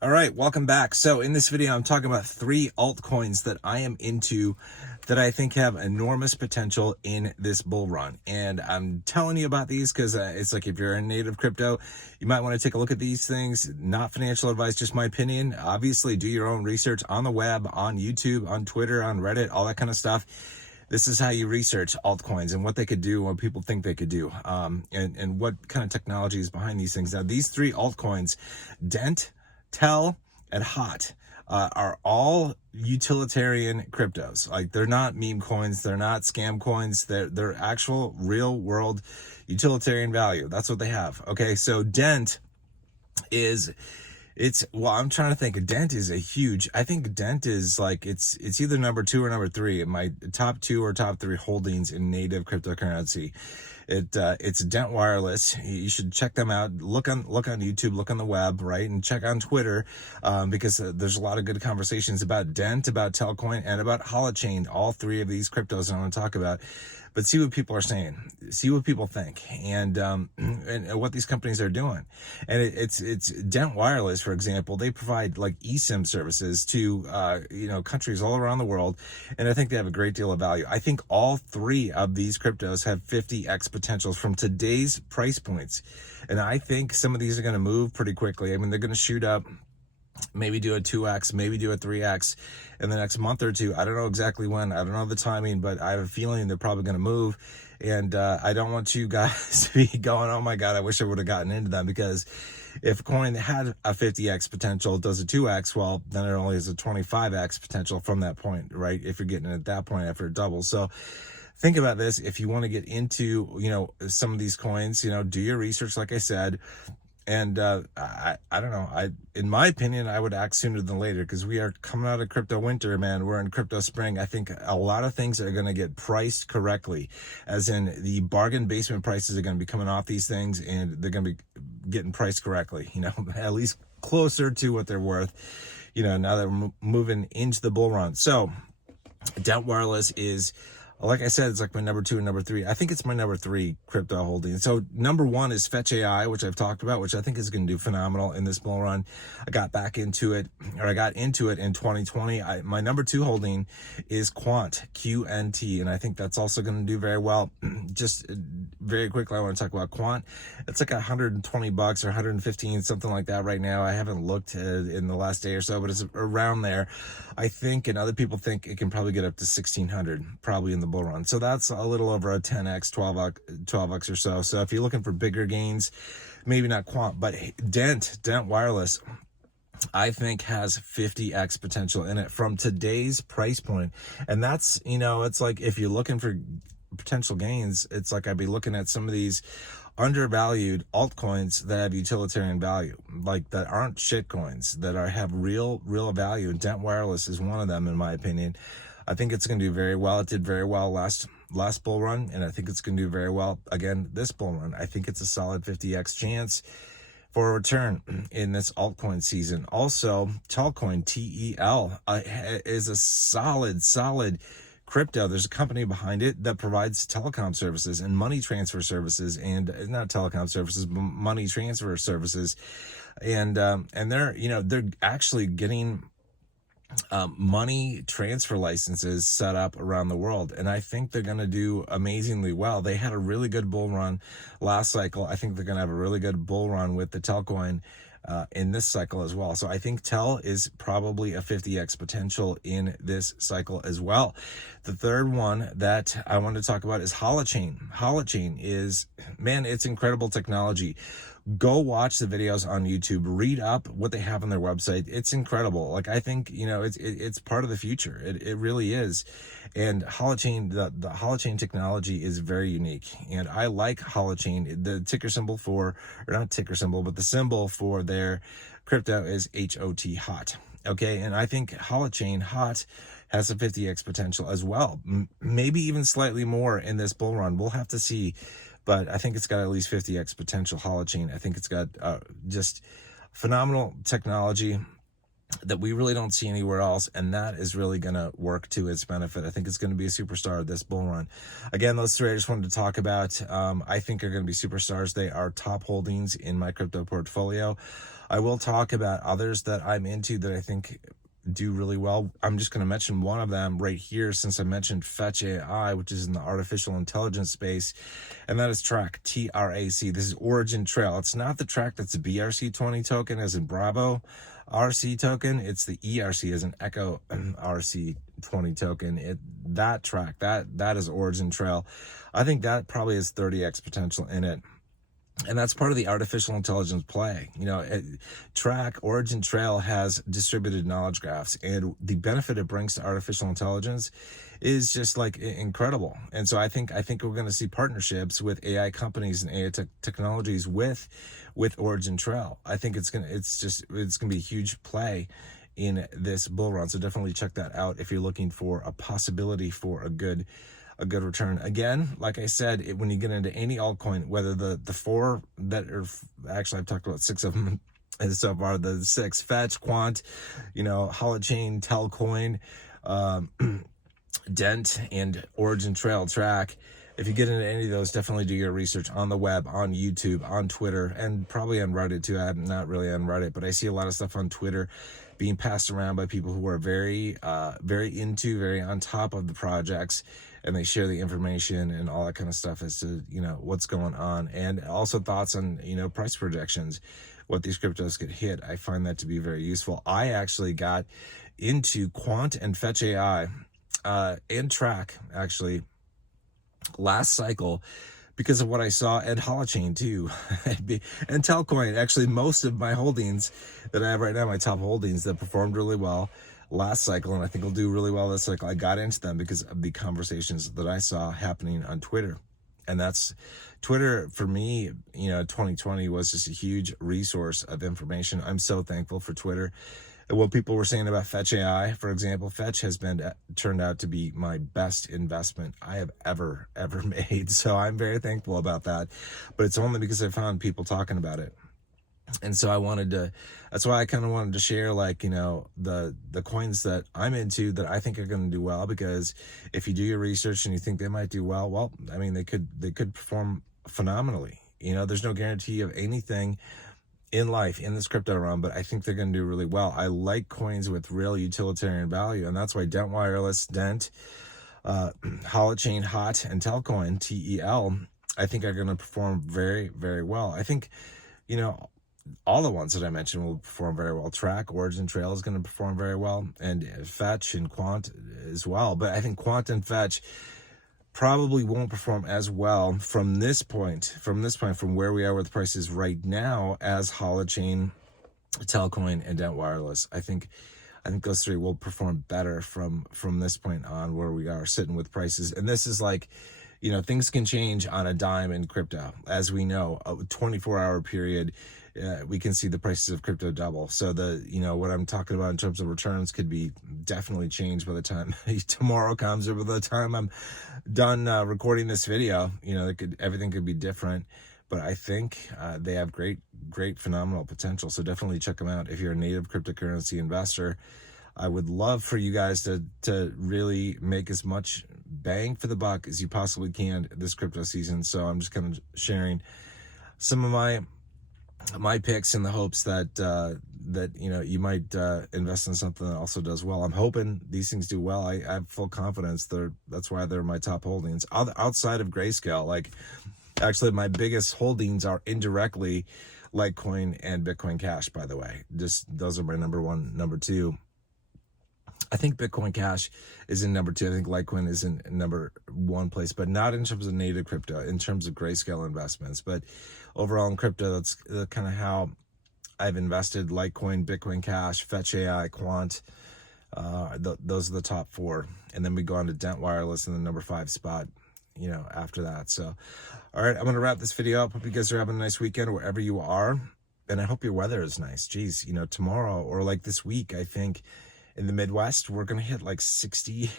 All right, welcome back. So in this video, I'm talking about 3 altcoins that I am into that I think have enormous potential in this bull run. And I'm telling you about these because it's like if you're a native crypto, you might want to take a look at these things. Not financial advice, just my opinion. Obviously, do your own research on the web, on YouTube, on Twitter, on Reddit, all that kind of stuff. This is how you research altcoins and what they could do, what people think they could do, and what kind of technology is behind these things. Now, these 3 altcoins, Dent, TEL, and HOT, are all utilitarian cryptos. Like, they're not meme coins, they're not scam coins, they're actual real world utilitarian value. That's what they have. Okay, so Dent is I'm trying to think. Dent is I think Dent is like, it's either number 2 or number 3 in my top 2 or top 3 holdings in native cryptocurrency. It's Dent Wireless. You should check them out. Look on YouTube, look on the web, right? And check on Twitter, because there's a lot of good conversations about Dent, about Telcoin, and about Holochain, all 3 of these cryptos I want to talk about. But see what people are saying, see what people think, and what these companies are doing. And it's Dent Wireless, for example. They provide like eSIM services to countries all around the world, and I think they have a great deal of value. I think all 3 of these cryptos have 50x potentials from today's price points, and I think some of these are going to move pretty quickly. I mean, they're going to shoot up, maybe do a 2x, maybe do a 3x in the next month or 2. I don't know exactly when, I don't know the timing, but I have a feeling they're probably going to move. And I don't want you guys to be going, oh my God, I wish I would have gotten into them, because if a coin had a 50x potential, does a 2x, well, then it only has a 25x potential from that point, right? If you're getting it at that point after it doubles. So think about this. If you want to get into, some of these coins, do your research, like I said. And I don't know. In my opinion, I would act sooner than later, because we are coming out of crypto winter, man. We're in crypto spring. I think a lot of things are going to get priced correctly, as in the bargain basement prices are going to be coming off these things, and they're going to be getting priced correctly, at least closer to what they're worth, now that we're moving into the bull run. So Dent Wireless is, like I said, it's like my number 2 and number 3. I think it's my number 3 crypto holding. So number 1 is Fetch AI, which I've talked about, which I think is going to do phenomenal in this bull run. I got into it in 2020. My number 2 holding is Quant, QNT, and I think that's also going to do very well. Just very quickly, I want to talk about Quant. It's like $120 or 115, something like that right now. I haven't looked in the last day or so, but it's around there. I think, and other people think, it can probably get up to 1,600, probably in the bull run. So that's a little over a 10x, 12x or so. So if you're looking for bigger gains, maybe not Quant, but Dent Wireless, I think has 50x potential in it from today's price point. And that's, it's like, if you're looking for potential gains, it's like I'd be looking at some of these undervalued altcoins that have utilitarian value, like that aren't shit coins, that have real value. And Dent Wireless is one of them, in my opinion. I think it's going to do very well. It did very well last bull run, and I think it's going to do very well again this bull run. I think it's a solid 50x chance for a return in this altcoin season. Also, Telcoin, TEL, is a solid crypto. There's a company behind it that provides telecom services and money transfer services, and not telecom services, but money transfer services. And they're actually getting money transfer licenses set up around the world, and I think they're going to do amazingly well. They had a really good bull run last cycle. I think they're going to have a really good bull run with the Telcoin in this cycle as well. So I think TEL is probably a 50x potential in this cycle as well. The third one that I want to talk about is Holochain. Holochain is, man, it's incredible technology. Go watch the videos on YouTube, read up what they have on their website. It's incredible. Like, I think, it's part of the future. It really is. And Holochain, the Holochain technology is very unique. And I like Holochain. The ticker symbol for, or not ticker symbol, but the symbol for their crypto is HOT, HOT. Okay. And I think Holochain, HOT, has a 50x potential as well. Maybe even slightly more in this bull run. We'll have to see. But I think it's got at least 50x potential, Holochain. I think it's got just phenomenal technology. that we really don't see anywhere else, and that is really going to work to its benefit. I think it's going to be a superstar this bull run. Again, those three I just wanted to talk about. I think are going to be superstars. They are top holdings in my crypto portfolio. I will talk about others that I'm into that I think do really well. I'm just going to mention one of them right here, since I mentioned Fetch AI, which is in the artificial intelligence space, and that is Track, TRAC. This is Origin Trail. It's not the Track that's a BRC20 token as in Bravo RC token. It's the ERC as an Echo RC20 token. That Track, that is Origin Trail. I think that probably has 30x potential in it. And that's part of the artificial intelligence play. Track, Origin Trail has distributed knowledge graphs, and the benefit it brings to artificial intelligence is just like incredible. And so I think we're going to see partnerships with AI companies and AI technologies with Origin Trail. I think it's gonna be a huge play in this bull run. So definitely check that out if you're looking for a possibility for a good return. Again, like I said, when you get into any altcoin, whether the four that are, actually I've talked about six of them so far, the six: Fetch, Quant, Holochain, Telcoin, Dent, and Origin Trail, Track. If you get into any of those, definitely do your research on the web, on YouTube, on Twitter, and probably on Reddit too. I'm not really on Reddit, but I see a lot of stuff on Twitter being passed around by people who are very on top of the projects, and they share the information and all that kind of stuff as to what's going on, and also thoughts on price projections, what these cryptos could hit. I find that to be very useful. I actually got into Quant and Fetch AI and Track actually last cycle because of what I saw at Holochain too, and Telcoin. Actually, most of my holdings that I have right now, my top holdings that performed really well last cycle, and I think will do really well this cycle, I got into them because of the conversations that I saw happening on Twitter. And that's Twitter for me, 2020 was just a huge resource of information. I'm so thankful for Twitter. And what people were saying about Fetch AI, for example, Fetch has turned out to be my best investment I have ever made. So I'm very thankful about that. But it's only because I found people talking about it. And so that's why I kind of wanted to share, the coins that I'm into that I think are going to do well, because if you do your research and you think they might do well, I mean, they could perform phenomenally. There's no guarantee of anything in life in this crypto realm, but I think they're going to do really well. I like coins with real utilitarian value, and that's why Dent Wireless, Dent, Holochain, Hot, and Telcoin, TEL, I think are going to perform very, very well. I think, all the ones that I mentioned will perform very well. Track, Origin Trail is going to perform very well, and Fetch and Quant as well. But I think Quant and Fetch probably won't perform as well from where we are with prices right now as Holochain, Telcoin, and Dent Wireless. I think those three will perform better from this point on, where we are sitting with prices. And this is things can change on a dime in crypto. As we know, a 24-hour period, we can see the prices of crypto double. So what I'm talking about in terms of returns could be definitely changed by the time tomorrow comes, or by the time I'm done recording this video. Everything could be different. But I think they have great, phenomenal potential. So definitely check them out if you're a native cryptocurrency investor. I would love for you guys to really make as much bang for the buck as you possibly can this crypto season. So I'm just kind of sharing some of my picks in the hopes that you might invest in something that also does well. I'm hoping these things do well. I have full confidence. That's why they're my top holdings. Outside of Grayscale, actually my biggest holdings are indirectly Litecoin and Bitcoin Cash, by the way. Just those are my number one. Number two, I think Bitcoin Cash is in number two. I think Litecoin is in number one place, but not in terms of native crypto, in terms of Grayscale investments. But overall in crypto, that's kind of how I've invested: Litecoin, Bitcoin Cash, Fetch AI, Quant. Those are the top four. And then we go on to Dent Wireless in the number 5 spot, after that. So, all right, I'm going to wrap this video up. Hope you guys are having a nice weekend wherever you are. And I hope your weather is nice. Geez, tomorrow or this week, I think in the Midwest, we're going to hit 60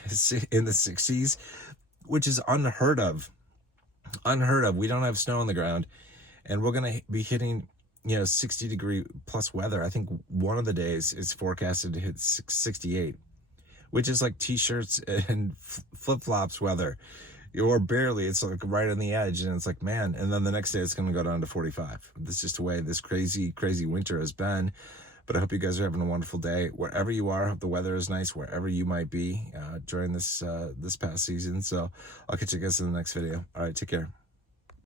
in the 60s, which is unheard of. We don't have snow on the ground, and we're going to be hitting 60-degree plus weather. I think one of the days is forecasted to hit 68, which is like t-shirts and flip-flops weather, or barely. It's like right on the edge, and it's like, man. And then the next day it's going to go down to 45. That's just the way this crazy winter has been. But I hope you guys are having a wonderful day wherever you are. I hope the weather is nice wherever you might be during this past season. So I'll catch you guys in the next video. All right, take care.